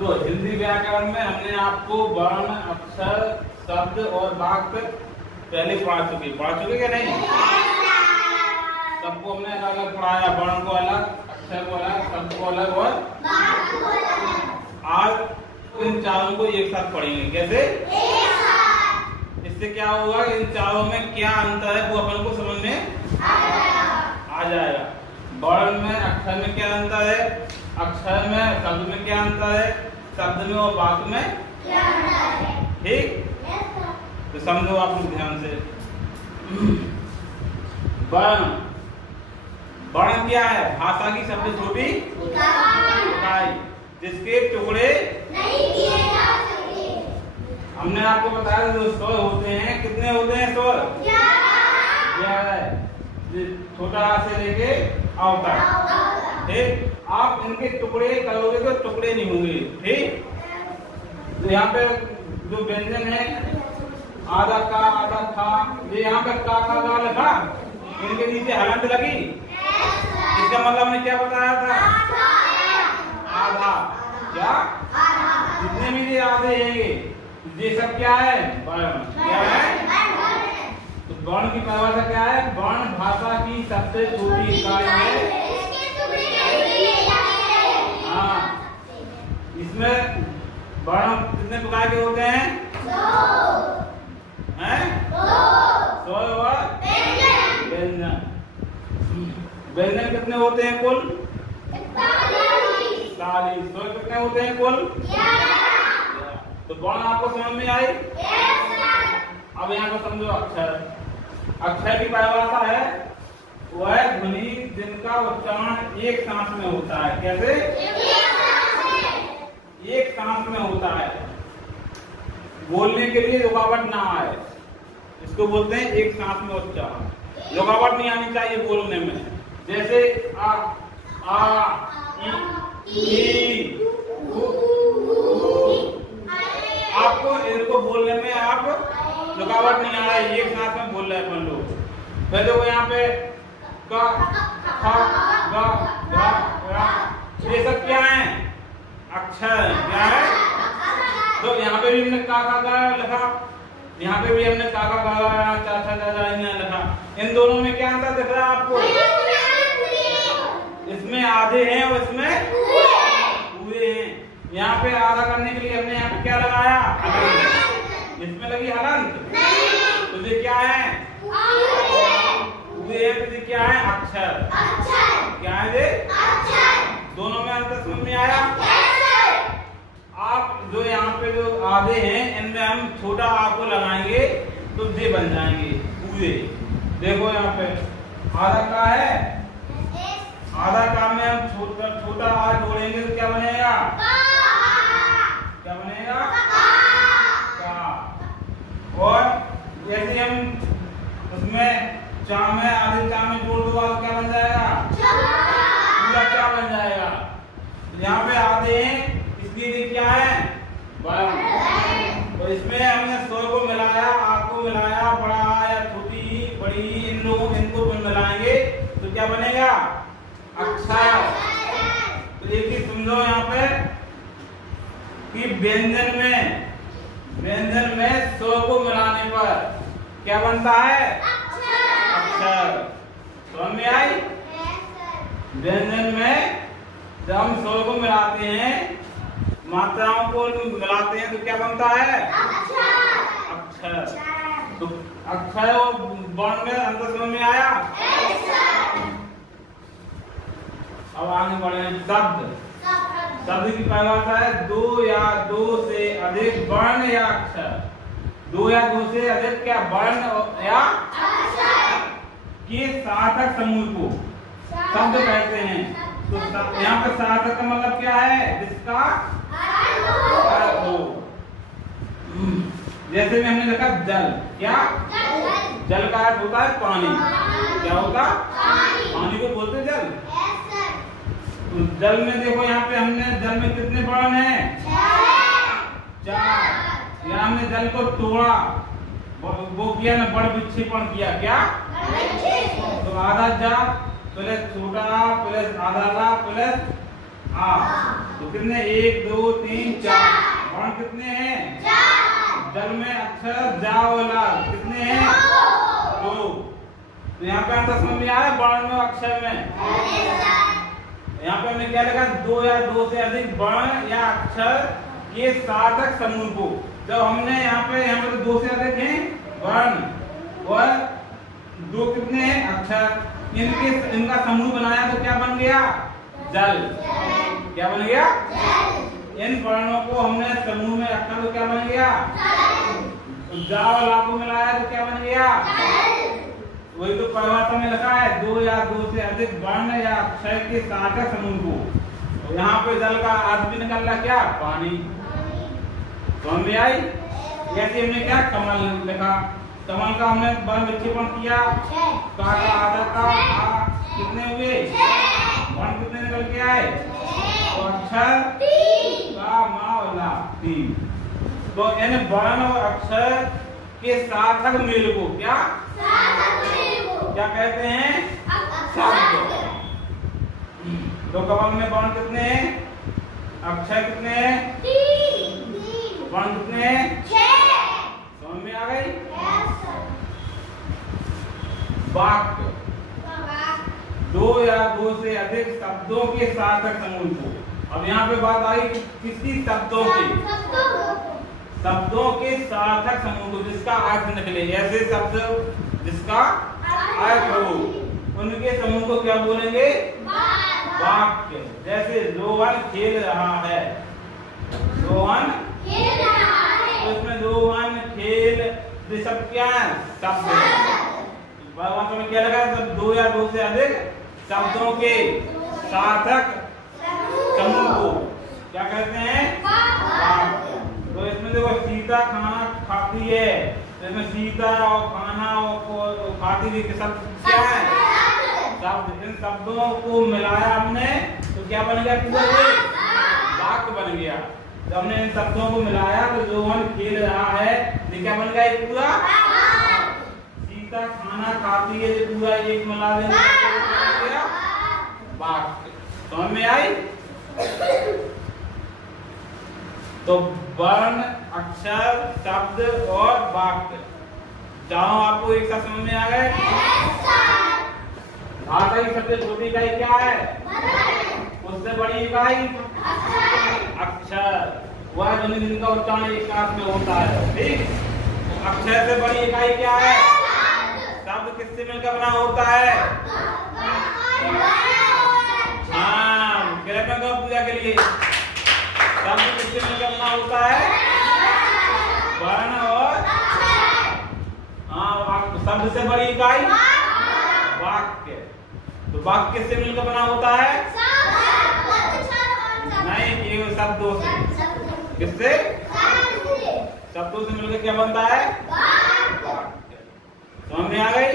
तो हिंदी व्याकरण में हमने आपको वर्ण, अक्षर, शब्द और वाक्य पहले पढ़ा चुके क्या नहीं? सबको हमने अलग अलग पढ़ाया, वर्ण को अलग, अक्षर को अलग, शब्द को अलग और आज इन चारों को एक साथ पढ़ेंगे। कैसे? इससे क्या होगा, इन चारों में क्या अंतर है वो अपन को समझ में आ जाएगा। वर्ण में, अक्षर में क्या अंतर है, अक्षर में, शब्द में क्या अंतर है, शब्द में और वाक्य में क्या अंतर है। ठीक, तो समझो आप लोग ध्यान से। वर्ण, वर्ण क्या है? भाषा की सबसे छोटी इकाई जिसके टुकड़े नहीं किए जा सकते। हमने आपको बताया जो स्वर होते हैं, कितने होते हैं स्वर? 11। छोटा आ से लेके आ तक। ठीक, आप इनके टुकड़े करोगे तो टुकड़े नहीं होंगे। ठीक, तो यहाँ पे जो व्यंजन है, आधा का, आधा था, ये यहाँ पे का खा गा लिखा, इनके नीचे हलंत लगी। इसका मतलब हमने क्या बताया था? आधा। क्या? जितने भी ये आधे हैं ये सब क्या है? वर्ण। क्या है? तो वर्ण की परिभाषा क्या है? वर्ण भाषा की सबसे छोटी इकाई है। हाँ, इसमें वर्ण कितने प्रकार के होते हैं? स्वर और व्यंजन। व्यंजन कितने होते हैं कुल? 40। स्वर कितने होते हैं कुल? 11। तो वर्ण आपको समझ में आई? अब यहाँ पर समझो अक्षर। अक्षर की परिभाषा है वह ध्वनि जिनका उच्चारण एक सांस में होता है। कैसे? एक सांस में होता है, बोलने के लिए रुकावट ना आए, इसको बोलते हैं एक सांस में उच्चारण। रुकावट नहीं आनी चाहिए बोलने में। जैसे आ, ई, उ, आपको इनको बोलने में आप रुकावट नहीं आ रहा है, एक साथ में बोल रहे हैं अपन लोग। फिर देखो यहाँ पे क, ख, ग, घ, ये सब क्या है? अक्षर। क्या है? तो यहाँ पे भी हमने का लिखा, यहाँ पे भी हमने का चा लिखा। इन दोनों में क्या अंतर दिख रहा है आपको? इसमें आधे हैं और इसमें पूरे हैं। यहाँ पे आधा करने के लिए हमने यहाँ पे क्या लगाया? हलंत। इसमें लगी हलंत। तो ये क्या है? पूरे हैं। तो ये क्या है? अक्षर। क्या है ये? दोनों में अंतर समझ में आया? आप जो यहाँ पे जो आधे हैं इनमें हम छोटा आ को लगाएंगे तो ये बन जाएंगे पूरे। देखो यहाँ पे आधा का है, आधा का में हम छोटा आ जोड़ेंगे तो क्या बनेगा? क्या बनेगा? का। और जैसे हम उसमें चा में आधे चा में जोड़ दो तो क्या बन जाएगा? पूरा चा बन जाएगा। यहाँ पे आधे हैं इसलिए क्या है? वर्ण। तो इसमें हमने स्वर को मिलाया, आ को मिलाया, बड़ा या छोटी बड़ी, इनको मिलाएंगे तो क्या बनेगा? अक्षर। तो एक ही समझो यहाँ पे कि व्यंजन में स्वर को मिलाने पर क्या बनता है? अक्षर। समझ में आई? व्यंजन में जब हम स्वर को मिलाते हैं, मात्राओं को मिलाते हैं तो क्या बनता है? अक्षर। तो अक्षर और वर्ण में अंतर समझ में आया? अब आगे बढ़े। शब्द। शब्द की परिभाषा है दो या दो से अधिक वर्ण या अक्षर। दो या दो से अधिक क्या? वर्ण या अक्षर के सार्थक समूह को शब्द कहते हैं। तो यहाँ पर सार्थक का मतलब क्या है? जिसका अर्थ हो। जैसे में हमने लिखा जल। क्या? जल का अर्थ होता है पानी। क्या होता? पानी को बोलते जल। तो जल में देखो यहाँ पे हमने जल में कितने वर्ण हैं? 4। यहाँ हमने जल को तोड़ा, वो किया ना, बड़ विक्षेपण किया। क्या? तो आधा जा प्लस छोटा प्लस आधा ला प्लस आ। तो कितने 1 2 3 4 वर्ण कितने हैं? जल में अक्षर जा और ला कितने हैं? 2। तो यहाँ पे अंतर समझ में आया वर्ण में अक्षर में। यहाँ पे हमने क्या लिखा? 2 या 2 से अधिक वर्ण या अक्षर ये सार्थक समूह को, जब हमने यहाँ पे 2 से अधिक हैं वर्ण और 2 कितने हैं? अक्षर, इनका समूह बनाया तो क्या बन गया? जल। क्या बन गया? इन वर्णों को हमने समूह में रखा तो क्या बन गया? जा और ला को मिलाया तो क्या बन गया? वही तो परिभाषा में लिखा है 2 या 2 से अधिक वर्ण या अक्षर के सार्थक समूह को। यहाँ पे जल का अर्थ भी निकल रहा क्या? पानी। समझ में आई? जैसे हमने क्या कमल लिखा, कमल का हमने वर्ण विक्षेपण किया, का आधा का आ कितने हुए? वर्ण कितने निकल के आए? तो अक्षर का मा और ला 3। तो इन वर्ण और अक्षर के सार्थक मेल को क्या कहते हैं? शब्द। तो कमल में वर्ण कितने हैं? अक्षर कितने हैं? 3। वर्ण कितने हैं? 6। समझ में आ गई? वाक्य 2 या 2 से अधिक शब्दों के सार्थक समूह को। अब यहाँ पे बात आई किसकी? शब्दों के। शब्दों के सार्थक समूह को जिसका अर्थ निकले, ऐसे शब्द जिसका अर्थ हो, उनके समूह को क्या बोलेंगे? वाक्य। जैसे रोहन खेल रहा है, रोहन खेल रहा है, तो इसमें रोहन खेल ये सब क्या है? शब्द है। भाषा में क्या लगा? जब 2 या 2 से अधिक शब्दों के सार्थक समूह को क्या कहते हैं? वाक्य। तो इसमें देखो सीता खाना खाती है, तो इसमें सीता और खाना और खाती भी शब्द क्या है? शब्द। इन शब्दों को मिलाया हमने तो क्या बन गया? पूरा वाक्य बन गया। जब हमने इन शब्दों को मिलाया तो रोहन खेल रहा है, ये क्या बन गया? पूरा। सीता खाना खाती है, ये पूरा एक मिला देना वाक्य। समझ में आई? तो वर्ण, अक्षर, शब्द और वाक्य चारों आपको एक साथ समझ में आ गए? भाषा की सबसे छोटी इकाई क्या है? उससे बड़ी इकाई अक्षर। वह जिनका उच्चारण एक साथ में होता है। ठीक। अक्षर से बड़ी इकाई क्या है? शब्द किससे मिलकर बना होता है? हाँ, पूजा के लिए शब्द किससे मिलकर बना होता है? वर्ण और हाँ, शब्द से बड़ी इकाई वाक्य। तो वाक्य किससे मिलकर बना होता है? नहीं, ये शब्दों से। किससे? शब्दों से मिलकर क्या बनता है? वाक्य। समझ में आ गई?